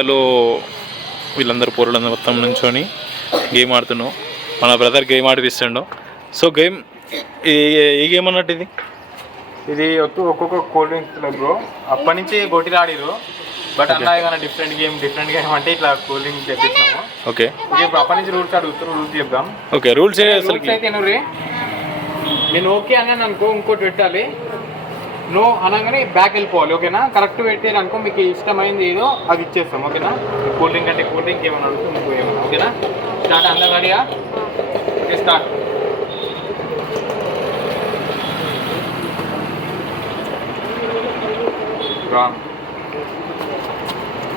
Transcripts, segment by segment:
Hello, వీళ్ళందరూ పోరులందరూ మొత్తం నుంచొని గేమ్ ఆడుతున్నావు. మన బ్రదర్ గేమ్ ఆడిపిస్తుండో. సో గేమ్ ఏ గేమ్ అన్నట్టు ఇది ఒక్కొక్క కోల్డ్ డ్రింక్స్ బ్రో. అప్పటి నుంచి గొట్టిలు ఆడిరు. బట్ అలా ఏమైనా డిఫరెంట్ గేమ్ అంటే ఇట్లా కూల్ డ్రింక్స్ తెప్పించాము. ఓకే, ఇప్పుడు అప్పటి నుంచి రూల్స్ అడుగుతారు, రూల్స్ చెప్దాం. ఓకే, రూల్స్ అయితే నేను ఓకే అన్నాను అనుకో, ఇంకోటి పెట్టాలి. నో అనగానే బ్యాక్ వెళ్ళిపోవాలి. ఓకేనా? కరెక్ట్ పెట్టారు అనుకో, మీకు ఇష్టమైంది ఏదో అది ఇచ్చేస్తాం. ఓకేనా? కూల్ డ్రింక్ అంటే కూల్ డ్రింక్ ఏమైనా అడుగుతుంది, ఇంకో ఏమైనా. ఓకేనా? స్టార్ట్. అందరు రెడీగా? Okay, start.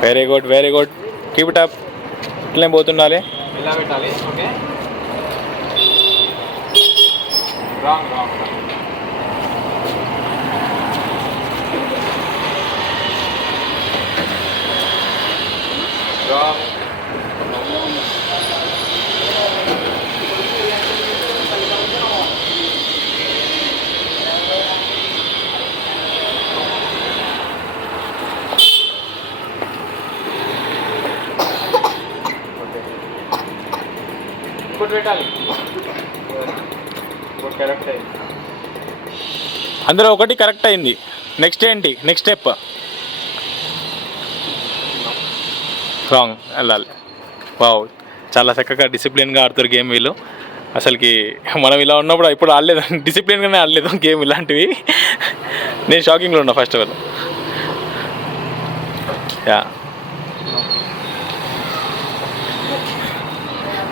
Very good, very good, keep it up. ఇట్లనే పోతుండాలి. ఇలా పెట్టాలి. Okay, wrong wrong wrong. ఇంకోటి పెట్టాలి. ఇంకోటి కరెక్ట్ అయింది. అందులో ఒకటి కరెక్ట్ అయింది. నెక్స్ట్ ఏంటి? నెక్స్ట్ స్టెప్ రాంగ్ వెళ్ళాలి. వావ్, చాలా చక్కగా డిసిప్లిన్గా ఆడుతారు గేమ్ వీళ్ళు. అసలుకి మనం ఇలా ఉన్నప్పుడు ఇప్పుడు ఆడలేదు, డిసిప్లిన్గానే ఆడలేదు గేమ్ ఇలాంటివి. నేను షాకింగ్లో ఉన్నా first of all. Yeah,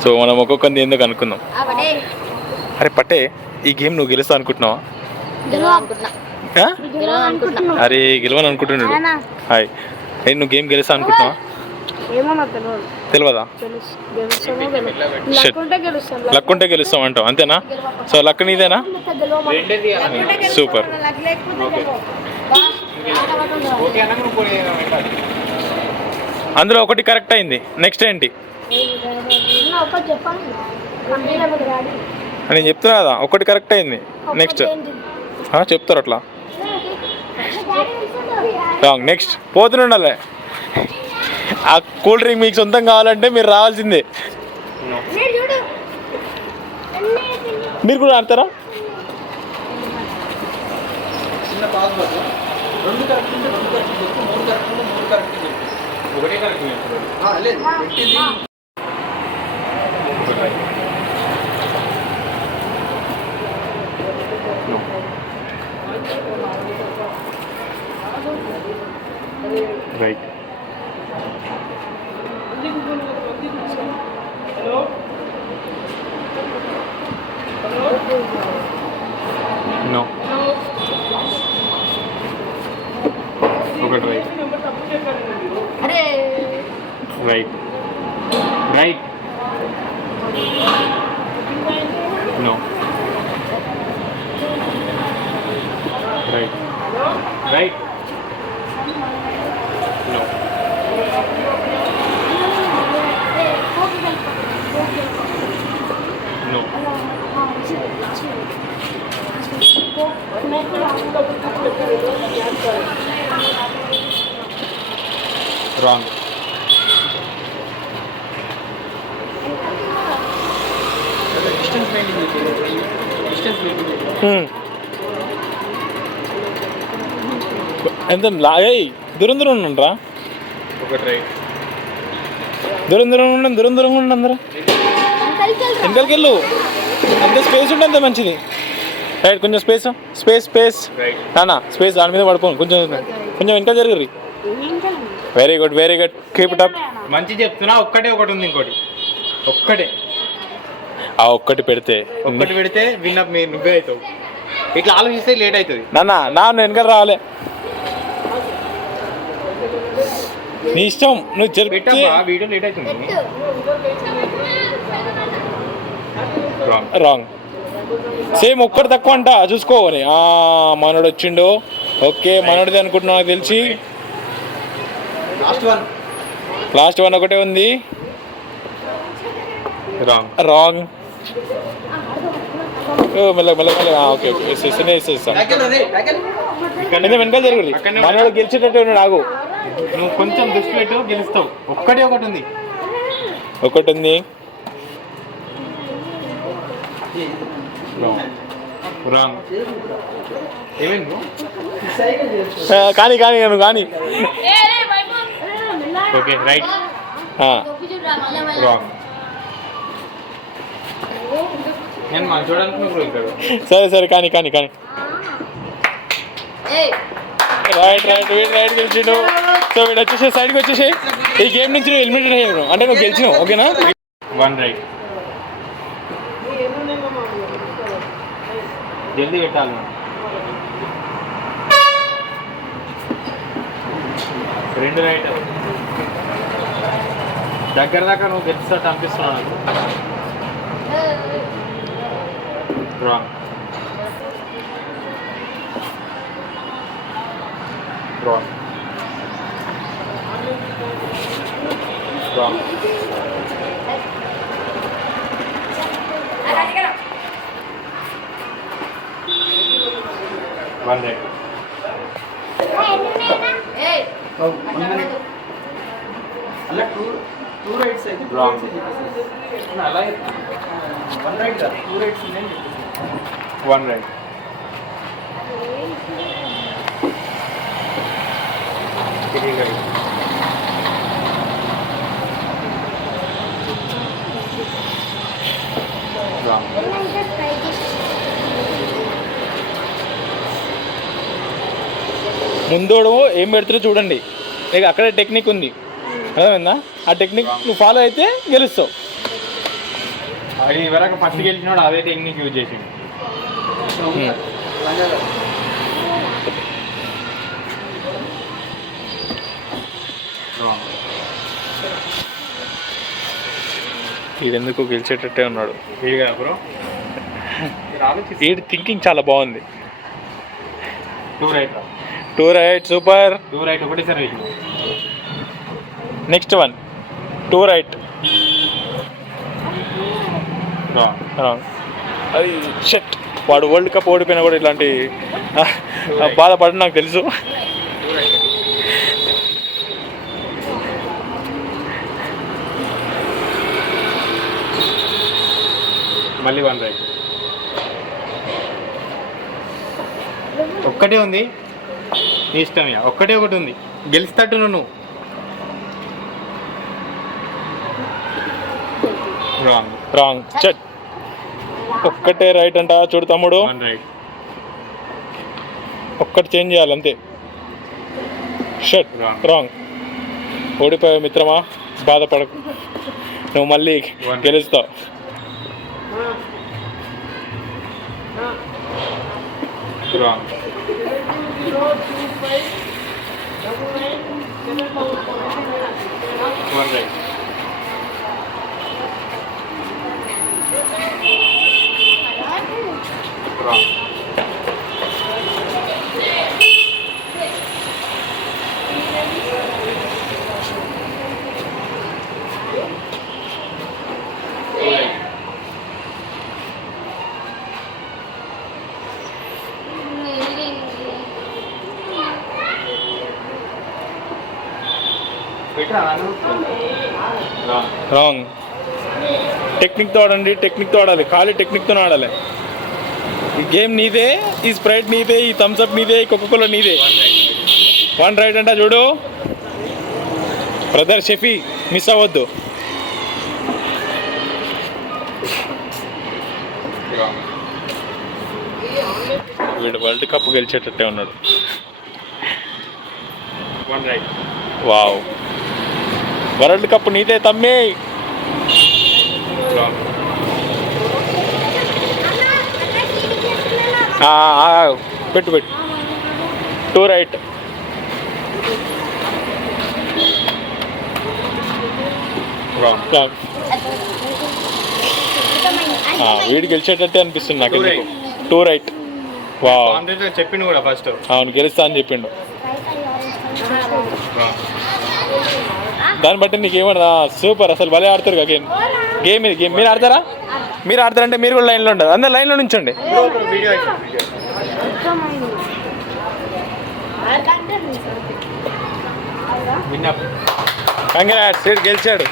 so మనం ఒక్కొక్కరిని ఎందుకు అనుకుందాం. అరే పట్టే, ఈ గేమ్ నువ్వు గెలుస్తా అనుకుంటున్నావా? అరే గెలవని అనుకుంటున్నాడు. హాయ్, నువ్వు గేమ్ గెలుస్తా అనుకుంటున్నావా? తెలియదా? లక్ ఉంటే గెలుస్తాం అంటావు, అంతేనా? సో లక్ నీదేనా? సూపర్. అందులో ఒకటి కరెక్ట్ అయింది. నెక్స్ట్ ఏంటి? నేను చెప్తున్నా కదా, ఒకటి కరెక్ట్ అయింది. నెక్స్ట్ చెప్తారు అట్లా. రాంగ్. నెక్స్ట్ పోతుండాలి. ఆ కూల్ డ్రింక్ మీకు సొంతం కావాలంటే మీరు రావాల్సిందే. మీరు కూడా ఆడతారా? రైట్. No. ఒకటి right. Right. Right. No. Right. Right. No. No. Wrong. ఎంత దూరం దూరం ఉండండి రా. ఒకటి రైట్. దూరం దూరం ఉండండి, దూరం దూరంగా ఉండండి అందరూ. వెనకాలకి వెళ్ళు, ఎంత స్పేస్ ఉంటే అంత మంచిది. రైట్, కొంచెం స్పేస్ స్పేస్ స్పేస్ నానా, స్పేస్ దాని మీద పడుకోండి. కొంచెం కొంచెం వెనకాల జరగరు. Very good, very good, keep it up. మంచి చెప్తున్నా. ఒక్కటే ఒకటి ఉంది, ఇంకోటి ఒక్కటే. ఆ ఒక్కటి పెడితే విన్ అప్, మీరు నువ్వే అవుతావు. ఇట్లా ఆలోచిస్తే లేట్ అవుతుంది. నా వెనకాల రావాలి. నీ ఇష్టం, నువ్వు జరిపి వీడియో లేట్ అవుతుంది. రాంగ్. సేమ్ ఒక్కటి తక్కువ అంట, చూసుకోవాలి. మనోడు వచ్చిండు. ఓకే, మనోడిది అనుకుంటున్నా నాకు తెలిసి. లాస్ట్ వన్ ఒకటే ఉంది. రాంగ్. మెల్ల మెల్ల మెల్ల. ఓకే ఓకే, ఇస్తాను. వెనకాల జరుగుతుంది. మనోడు గెలిచేటట్టు ఉన్నాడు. ఆగు. నువ్వు కొంచెం దృష్టి పెట్టు, గెలుస్తావు. ఒక్కటే ఒకటి ఉంది. ఒకటి ఉంది. రాంగ్. ఏమైంది? కానీ కానీ నేను కానీ. Okay right. రాంగ్. నేను మనం చూడాలనుకున్నా ఇక్కడ. సరే సరే కానీ కానీ కానీ. రైట్ రైట్ వీడు రైట్ గెలిచిండు. సో వీడు వచ్చేసి సైడ్కి వచ్చేసి ఈ గేమ్ నుంచి నువ్వు ఎలిమినేట్ అయ్యాను అంటే నువ్వు గెలిచినావు. ఓకేనా? 1 రైట్. జల్దీ పెట్టాలి మనం. 2 రైట్. దగ్గర దాకా నువ్వు గెలిచినట్టు అనిపిస్తున్నావు నాకు. Wrong. Wrong. Wrong. One right. అలా టూ రైట్స్ అయితే రాంగ్. అలా 1 రైట్ కాదు 2 రైట్స్ ఉన్నాయని చెప్పేసి. 1 రైట్. ఇది రైట్. రాంగ్. ముందోడు ఏం పెడుతుందో చూడండి. ఇక అక్కడే టెక్నిక్ ఉంది, అర్థమైందా? ఆ టెక్నిక్ నువ్వు ఫాలో అయితే గెలుస్తావు. అది వరకు ఫస్ట్ గెలిచినాడు అదే టెక్నిక్ యూజ్ చేసిండు. వీడెందుకు గెలిచేటట్టే ఉన్నాడు. వీడిగా బ్రో వీడి థింకింగ్ చాలా బాగుంది. 2 రైట్. 2 right super. 2 రైట్ ఒకటేసారి వేసిండు. Next one 2 right. రాంగ్. అది షట్. వాడు వరల్డ్ కప్ ఓడిపోయినా కూడా ఇలాంటి బాధపడి నాకు తెలుసు. మళ్ళీ 1 రైట్. ఒక్కటే ఉంది, నీ ఇష్టం. ఒక్కటే ఒకటి ఉంది, గెలుస్తట్టు నువ్వు. రాంగ్. రాంగ్. షట్. ఒక్కటే రైట్ అంట. చూడు తమ్ముడు, 1 రైట్. ఒక్కటి చేంజ్ చేయాలి అంతే. షట్. Wrong. రాంగ్. ఓడిపోయావు మిత్రమా, బాధపడకు, నువ్వు మళ్ళీ గెలుస్తావు. రాంగ్. 1 రైట్. రాంగ్. రాంగ్. టెక్నిక్తో ఆడండి, టెక్నిక్తో ఆడాలి, ఖాళీ టెక్నిక్తో ఆడాలి. ఈ గేమ్ నీదే, ఈ స్ప్రైట్ నీదే, ఈ థమ్స్అప్ నీదే, ఈ కోకోకోలా నీదే. 1 రైట్ అంట. చూడు బ్రదర్ షెఫీ, మిస్ అవ్వద్దు. వీడు వరల్డ్ కప్ గెలిచేటట్టే ఉన్నాడు. 1 రైట్. వావ్, వరల్డ్ కప్ నీదే తమ్మి. రాంగ్. పెట్టు పెట్టు. 2 రైట్. రాంగ్. రాంగ్. వీడు గెలిచేటట్టే అనిపిస్తుంది నాకు. 2 రైట్. వావ్, చెప్పిండు కూడా ఫస్ట్. అవును గెలుస్తా అని చెప్పిండు. రాంగ్. దాన్ని బట్టి నీకు ఏమన్నా సూపర్, అసలు భలే ఆడుతారు కదా గేమ్. గేమ్ ఇది గేమ్. మీరు ఆడతారా? మీరు ఆడతారంటే మీరు కూడా లైన్లో ఉండదు, అందరు లైన్లో నుంచండి. వీడియో విన్నప్. కంగ్రాట్స్, గెలిచాడు.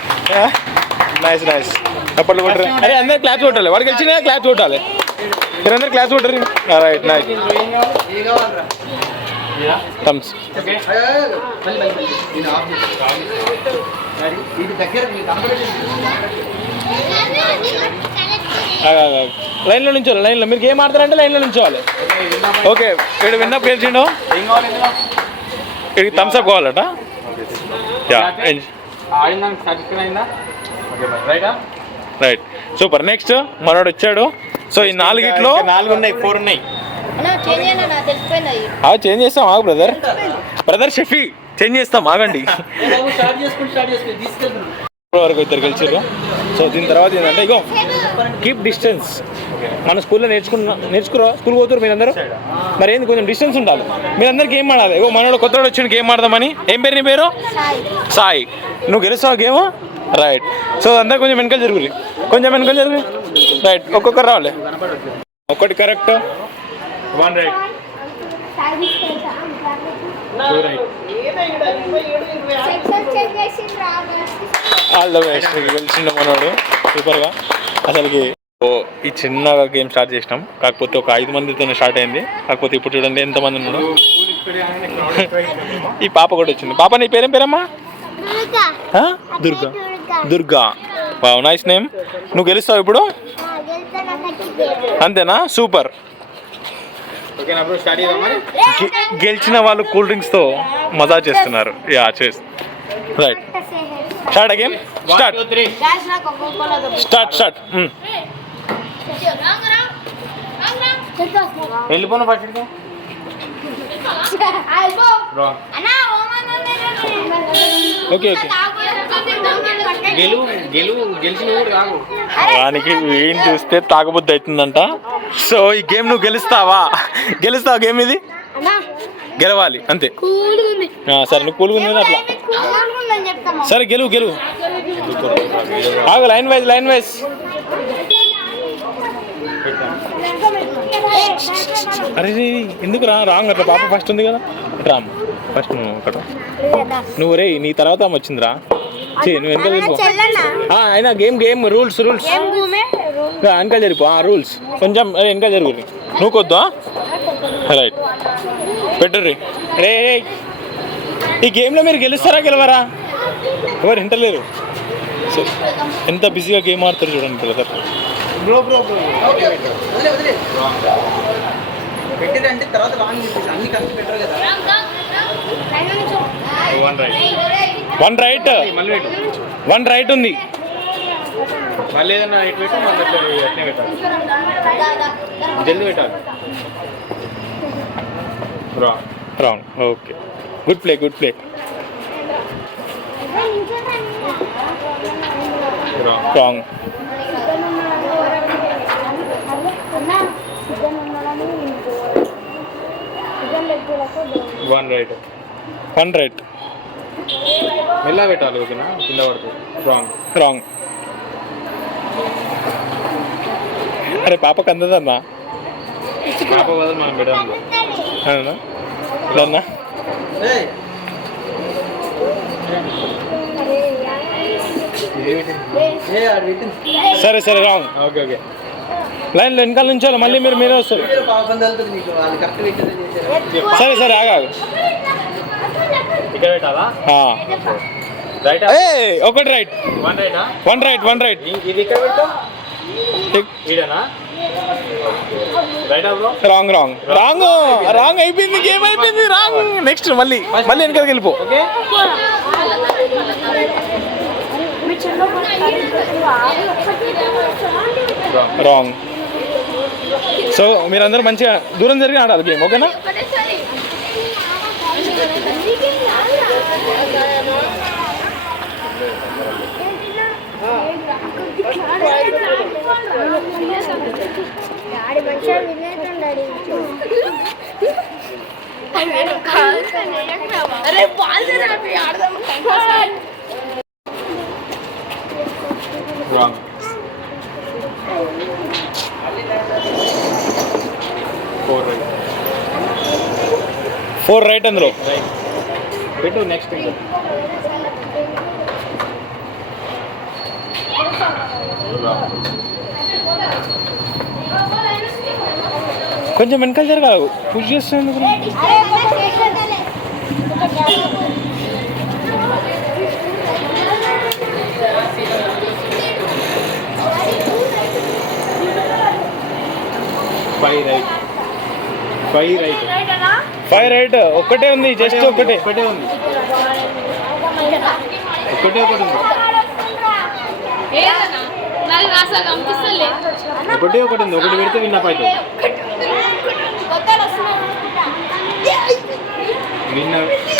Nice nice. అప్పట్లో కొట్టరు. అరే అందరు క్లాస్ కొట్టాలి, వాడు గెలిచిన క్లాస్ కొట్టాలి. మీరు అందరు క్లాస్ కొట్టరు. Right nice. థమ్స్. ఓకే ఇది దగ్గర లైన్లో నుంచోవాలి, లైన్లో. మీరు గేమ్ ఆడతారంటే లైన్లో నుంచోవాలి. ఓకే, ఇక్కడ విన్నప్ గెలిచిండు. ఏం కావాలి ఇందులో? ఇక్కడికి థమ్స్ అప్ కావాలట. యా, ఆడిందానికి సాటిస్ఫై అయిందా? Okay bye. రైటా? Right, super. నెక్స్ట్ మనోడు వచ్చాడు. సో ఈ నాలుగిట్లో 4 ఉన్నాయి, 4 ఉన్నాయి. చేంజ్ చేస్తాం. ఆగు బ్రదర్, బ్రదర్ షఫీ, చేంజ్ చేస్తాం. ఆగండి. స్టార్ట్ చేసుకుని తీసుకెళ్తున్నాం. వరకు ఇద్దరు గెలిచారు. సో దీని తర్వాత ఏంటంటే ఇగో కీప్ డిస్టెన్స్. మన స్కూల్లో నేర్చుకురా, స్కూల్ పోతారు మీరందరూ. మరి ఏంది, కొంచెం డిస్టెన్స్ ఉండాలి. మీరందరూ గేమ్ ఆడాలి. ఇగో మనోడు కొత్తవాడు వచ్చిండు గేమ్ ఆడదామని. ఏం పేరు నీ పేరు? సాయి. నువ్వు గెలుస్తావు గేమ్. రైట్. సో అందరు కొంచెం వెనకాల జరుగురి, కొంచెం వెనకాల జరుగురి. రైట్, ఒక్కొక్కరు రావాలి. ఒకటి correct, 1 right, 2 right. All the best. గెలిచిండు మనోడు సూపర్గా. అసలుకి ఈ చిన్నగా గేమ్ స్టార్ట్ చేసినాం, కాకపోతే ఒక 5 మందితో స్టార్ట్ అయింది. కాకపోతే ఇప్పుడు చూడండి ఎంతమంది ఉన్నాడు. ఈ పాప కూడా వచ్చింది. పాప నీ పేరేం పేరమ్మా? Durga. Durga, wow, nice name. నువ్వు గెలుస్తావు ఇప్పుడు, అంతేనా? సూపర్. ఓకేనా బ్రో, స్టార్ట్ చేద్దామా? గెలిచిన వాళ్ళు కూల్ డ్రింక్స్తో మజా చేస్తున్నారు. యా, చేసి right. Start game. Start 1 2 3. Start start. వెళ్ళిపోను ఫస్ట్. Okay okay. గెలిచిన ఊరు కాదు. వానికి ఏం చూస్తే తాగబుద్ధి అవుతుందంట. సో ఈ గేమ్ నువ్వు గెలుస్తావా? గెలుస్తావా గేమ్ ఇది? గెలవాలి అంతే. సరే, నువ్వు కూల్గా ఉంది అట్లా. సరే, గెలువు గెలువు. ఆగు, లైన్ వైజ్ లైన్ వైజ్. అరే ఎందుకు రాంగ్ అట్లా? పాప ఫస్ట్ ఉంది కదా, రామ్ ఫస్ట్. నువ్వు అక్కడ నువ్వు రే, నీ తర్వాత ఆమె వచ్చిందిరా. నువ్వు వెనకాల వెళ్ళిపో. అయినా గేమ్ రూల్స్ వెనకాల జరిపో. రూల్స్ కొంచెం వెనకాల జరుగు. నువ్వు కొద్దా. రైట్, పెట్టరు రే. ఈ గేమ్లో మీరు గెలుస్తారా గెలవరా? ఎవరు ఇంటలేరు. సో ఎంత బిజీగా గేమ్ ఆడతారు చూడండి బ్రదర్. పెట్టిరంటే తర్వాత లాంగ్ చెప్పేసి అన్ని కలిసి పెట్టరు కదా. 1 రైట్, 1 రైట్, మళ్ళీ పెట్టు. 1 రైట్ ఉంది. మళ్ళీ ఏదైనా రైట్ పెట్టు, మళ్ళీ అట్నే పెట్టాలి. జల్దీ పెట్టాలి. Wrong. Okay, good play good play. Wrong. One right. మెల్ల పెట్టాలి. ఓకేనా? కింద పడుతుంది. రాంగ్. అరే పాపకు అందదన్నా. పాప వల్ల మనం పెట్టాలి. అవునా? అన్నా సరే సరే, రాంగ్. Okay okay. లైన్లో వెనకాల నుంచోవాలి. మళ్ళీ మీరే వస్తారు. సరే సరే, ఆగాగు. ఇక్కడ పెట్టాలా? రైట్. ఒకటి రైట్. 1 రైట్. ఇది ఇక్కడ పెట్టు. ఈడనా? రైటా బ్రో? రాంగ్ అయిపోయింది. గేమ్ అయిపోయింది. రాంగ్. నెక్స్ట్ మళ్ళీ వెనకాలకి వెళ్ళిపో. ఓకే. రాంగ్. సో మీరందరూ మంచిగా దూరం జరిగి ఆడాలి గేమ్. ఓకేనా? అరే బాల్ ఆడదాం. రాంగ్. 4 రైట్ అందులో. రైట్ పెట్టు. నెక్స్ట్ కొంచెం వెనకాల జరగాలి, పుష్ చేస్తుంది. ఫైవ్ రైట్ ఒక్కటే ఉంది, జస్ట్ ఒకటే ఒకటే ఉంది. ఒకటే ఒకటి ఉంది. ఒకటే ఒకటి ఉంది. ఒకటి పెడితే విన్నప్ అవుతుంది.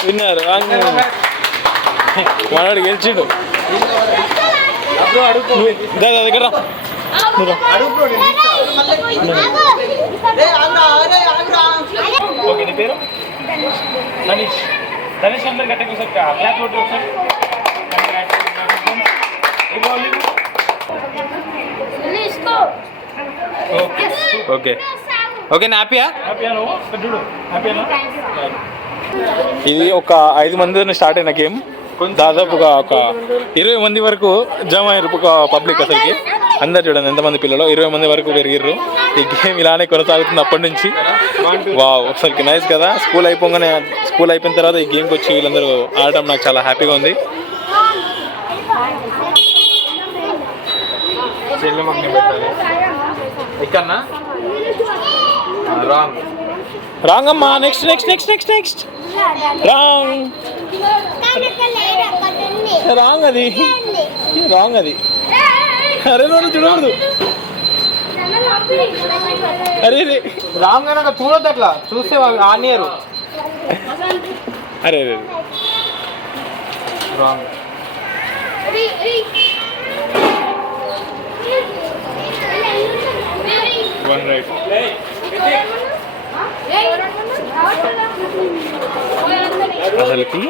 విన్నారు మనవాడు గెలిచిండు. దగ్గర ఓకే. నీ పేరు తనీష్. తనీష్ అందరు గట్టిగా ఒకసారి క్లాప్ కొట్టి ఒకసారి. Okay okay. హ్యాపీయా? చూడు హ్యాపీనా? ఇది ఒక 5 మంది స్టార్ట్ అయిన గేమ్. దాదాపుగా ఒక 20 మంది వరకు జమ అయ్యారు పబ్లిక్. అసలుకి అందరు చూడండి ఎంతమంది పిల్లలు, 20 మంది వరకు పెరిగిర్రు. ఈ గేమ్ ఇలానే కొనసాగుతుంది అప్పటి నుంచి. వావ్, అసలుకి నైస్ కదా. స్కూల్ అయిపోయిన తర్వాత ఈ గేమ్కి వచ్చి వీళ్ళందరూ ఆడటం నాకు చాలా హ్యాపీగా ఉంది. రాంగ్ అమ్మా. నెక్స్ట్ రాంగ్ అది అరే నన్ను చూడకూడదు. అరే రాంగ్ అని చూడొద్దు, అట్లా చూస్తే ఆనియరు. అరే రాంగ్. One right. అసలుకి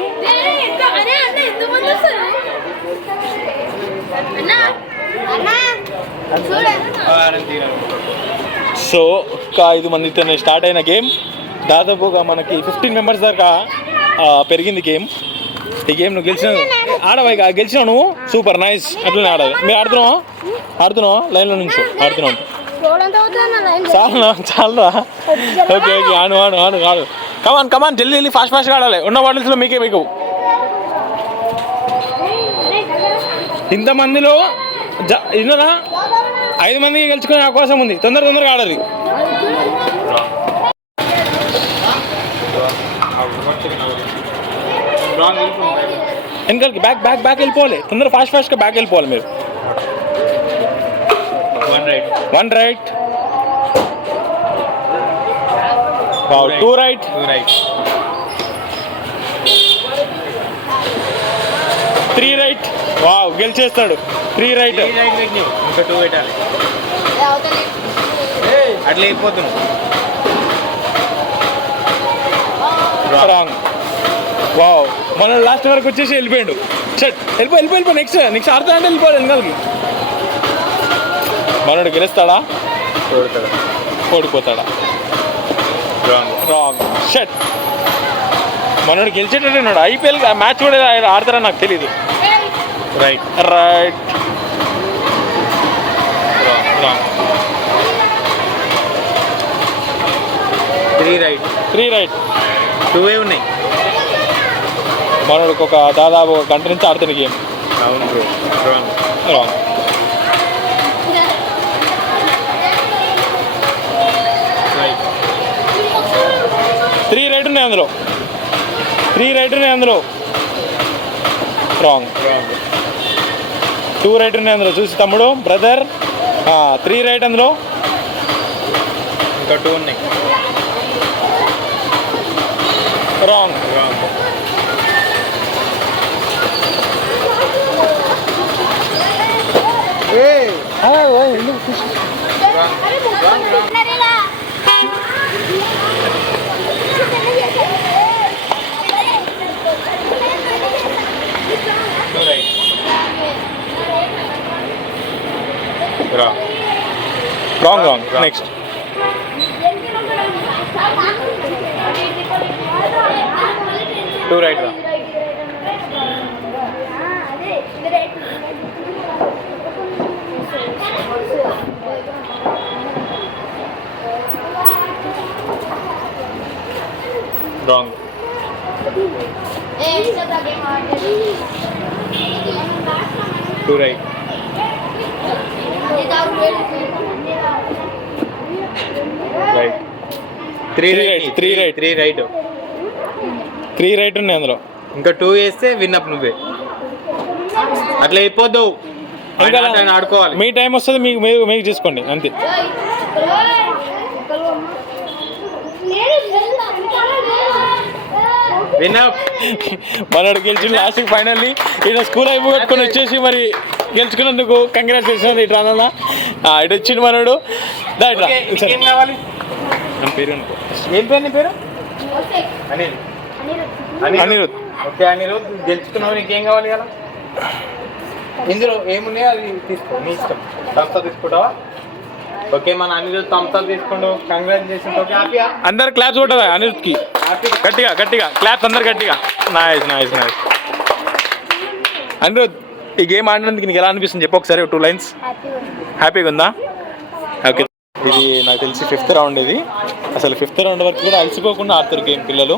సో ఒక 5 మందితో స్టార్ట్ అయిన గేమ్ దాదాపుగా మనకి 15 మెంబర్స్ దాకా పెరిగింది గేమ్. ఈ గేమ్ నువ్వు ఆడవా గెలిచినావు నువ్వు. Super nice. అట్లనే ఆడాలి. మీరు ఆడుతున్నావా లైన్లో నుంచి ఆడుతున్నావు. చాలా ఓకే ఆడు. కమాన్ జల్దీ ఫాస్ట్గా ఆడాలి. ఉన్న బాటిల్స్లో మీకు ఇంతమందిలో ఇన్నోనా 5 మందికి గెలుచుకునే అవకాశం ఉంది. తొందరగా ఆడాలి. వెనకాలకి బ్యాక్ వెళ్ళిపోవాలి. తొందరగా ఫాస్ట్గా బ్యాక్ వెళ్ళిపోవాలి మీరు. One right. Two right. Three right. Wow, గెలిచేస్తాడు. 3 రైట్. ఇంకా 2 పెట్టాలి. అట్లా అయిపోతున్నావు. రాంగ్. వావ్, మన లాస్ట్ వరకు వచ్చేసి వెళ్ళిపోయాడు. వెళ్ళిపో. నెక్స్ట్ ఆడుతా అంటే వెళ్ళిపోవాలి వెనకాలకి. మనోడు గెలుస్తాడా ఓడిపోతాడా? రాంగ్. షట్. మనోడు గెలిచేటట్టున్నాడు. IPL మ్యాచ్ కూడా ఆడతారని నాకు తెలీదు. రైట్. 3 రైట్. 2 ఉన్నాయి. మనోడికి ఒక దాదాపు 1 గంట నుంచి ఆడుతున్న గేమ్. అవును బ్రో. రాంగ్. 3 రైట్ ఉన్నాయి అందులో. 3 రైట్ ఉన్నాయి అందులో. రాంగ్. 2 రైట్ ఉన్నాయి అందులో. చూసి తమ్ముడు, బ్రదర్. 3 రైట్ అందులో. ఇంకా 2 ఉన్నాయి. Wrong. Wrong. Next. Two right రా. Two right right three right three right ఉన్నాయి అందులో. ఇంకా 2 వేస్తే విన్నప్ నువ్వే. అట్లా అయిపోద్దు, ఆడుకోవాలి. మీ టైం వస్తుంది, మీకు చేసుకోండి అంతే. విన్నప్ మనోడు గెలిచిన లాస్ట్ ఫైనల్లీ ఈయన స్కూల్ అయిపోగొట్టుకొని వచ్చేసి మరి గెలుచుకున్నందుకు కంగ్రాచులేషన్. ఇటు రానా ఇటు వచ్చిండు మనోడు. ఏం కావాలి? పేరు ఏం పేరు నీ పేరు? అనిరుద్. ఓకే అనిరుద్, గెలుచుకున్నావు. నీకేం కావాలి కదా? ఇందులో ఏమున్నాయో అది తీసుకో, నీ ఇష్టం. థమ్స్ అప్ తీసుకుంటావా? ఓకే, మన అనిరుద్ థమ్స్ అప్ తీసుకుంటూ కంగ్రాచులేషన్. ఓకే, హ్యాపీయా? అందరు క్లాప్స్ కొట్టదా అనిరుద్కి? గట్టిగా క్లాప్స్ అందరు గట్టిగా. నైస్. అనిరుద్, ఈ గేమ్ ఆడినందుకు నీకు ఎలా అనిపిస్తుంది చెప్పు ఒకసారి, 2 లైన్స్. హ్యాపీగా ఉందా? ఓకే, ఇది నాకు తెలిసి 5th రౌండ్. ఇది అసలు 5th రౌండ్ వరకు కూడా అలసిపోకుండా ఆడుతారు గేమ్ పిల్లలు.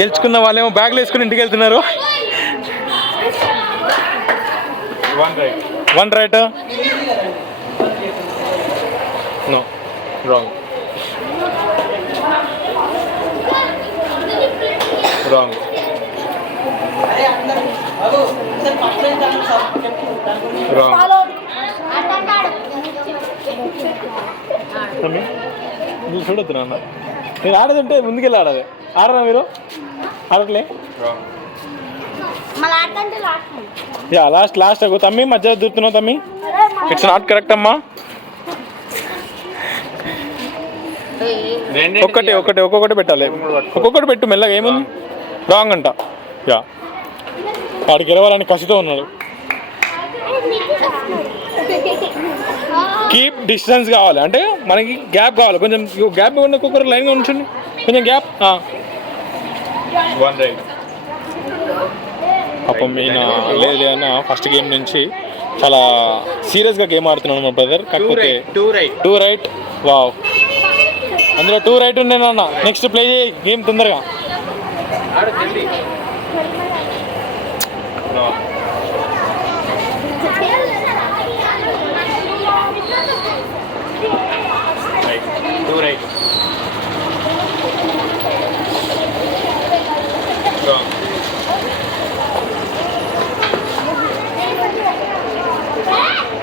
గెలుచుకున్న వాళ్ళేమో బ్యాగ్లు వేసుకుని ఇంటికి వెళ్తున్నారు. 1 రైట్. No, wrong. మీరు చూడొద్దు నాన్న, నేను ఆడదంటే ముందుకెళ్ళి ఆడాలి. ఆడరా మీరు? ఆడట్లే. యా, లాస్ట్ అగో తమ్మి, మధ్యలో దూరుతున్నావు తమ్మి. ఇట్స్ నాట్ కరెక్ట్ అమ్మా. ఒక్కొక్కటి పెట్టాలి. ఒక్కొక్కటి పెట్టు మెల్లగా. ఏముంది? రాంగ్ అంట. యా, వాడికి గెలవాలని కసితో ఉన్నాడు. కీప్ డిస్టెన్స్ కావాలి అంటే మనకి గ్యాప్ కావాలి. కొంచెం గ్యాప్ ఇవ్వండి, ఒక్కొక్కరు లైన్గా ఉంచండి, కొంచెం గ్యాప్. పాపం ఈయన లేదు అన్న ఫస్ట్ గేమ్ నుంచి చాలా సీరియస్గా గేమ్ ఆడుతున్నాడు మా బ్రదర్. కాకపోతే 2 రైట్. వావ్, అందులో 2 రైట్ ఉండే అన్న. నెక్స్ట్ ప్లే చేయి గేమ్ తొందరగా.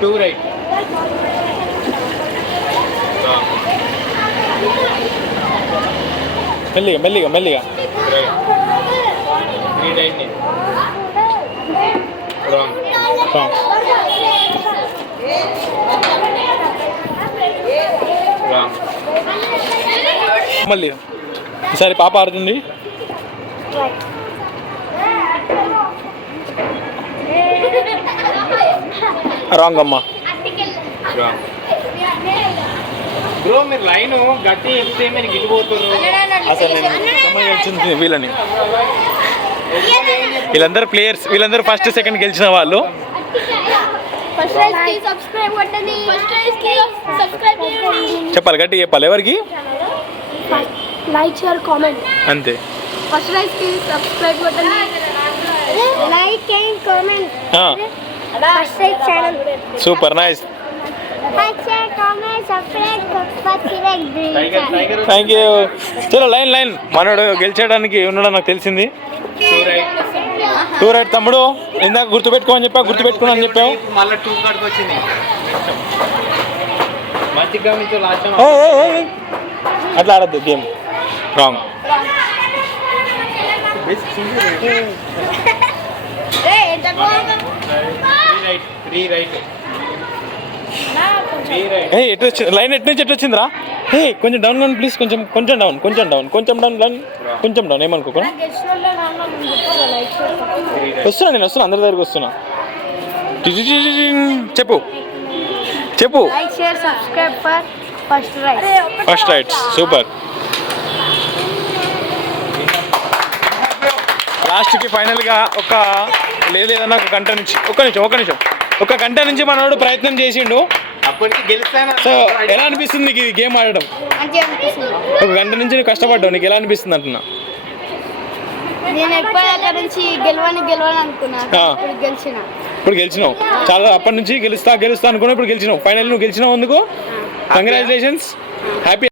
Two right. మెల్లిగా. 3 right. Wrong. మళ్ళీ ఈసారి పాప ఆడుతుంది. రాంగ్ అమ్మా. బ్రో, మీరు లైన్ గట్టి ఇస్తే మీరు గిట్టిపోతున్నారు. అసలు నేను గెలిచింది వీళ్ళని. వీళ్ళందరూ ప్లేయర్స్, వీళ్ళందరూ ఫస్ట్ సెకండ్ గెలిచిన వాళ్ళు. చెప్పాలి, గట్టి చెప్పాలి. ఎవరికి? లైక్ షేర్ కామెంట్ అంతే. ఫస్ట్ లైక్ కి సబ్స్క్రైబ్ కొట్టండి. Like and comment. First like channel. Super nice. Like share comment subscribe thank you. చలో లైన్. మనోడు గెలిచేయడానికి ఉన్నాడో నాకు తెలిసింది. 2 రైట్ తమ్ముడు. ఇందాక గుర్తుపెట్టుకోమని చెప్పా, గుర్తుపెట్టుకున్నాను చెప్పావు. మళ్ళీ 2 కాడికి వచ్చింది. మంచిగా నుంచి లాస్ట్ అట్లా ఆడద్దు గేమ్. రాంగ్. 3 రైట్. ఎటు వచ్చింది లైన్? ఎటు నుంచి ఎటు వచ్చిందిరా? కొంచెం డౌన్ కానీ ప్లీజ్. కొంచెం డౌన్ ఏమనుకోకుండా. వస్తున్నా, నేను వస్తున్నా, అందరి దగ్గరికి వస్తున్నా. చెప్పు. Like share subscribe for first right. Super. లాస్ట్కి ఫైనల్గా లేదన్నా ఒక గంట నుంచి మనోడు ప్రయత్నం చేసిండు. అప్పటికి గెలుస్తాను. సో ఎలా అనిపిస్తుంది నీకు ఈ గేమ్ ఆడడం? ఒక గంట నుంచి నువ్వు కష్టపడ్డావు, నీకు ఎలా అనిపిస్తుంది అంటున్నా? నేను ఎప్పటి నుంచి గెలవని అనుకున్నా గెలిచిన ఇప్పుడు గెలిచినావు చాలా అప్పటి నుంచి గెలుస్తా అనుకున్నావు ఇప్పుడు గెలిచినావు ఫైనల్ నువ్వు గెలిచినావు అందుకు కంగ్రాచులేషన్స్ హ్యాపీ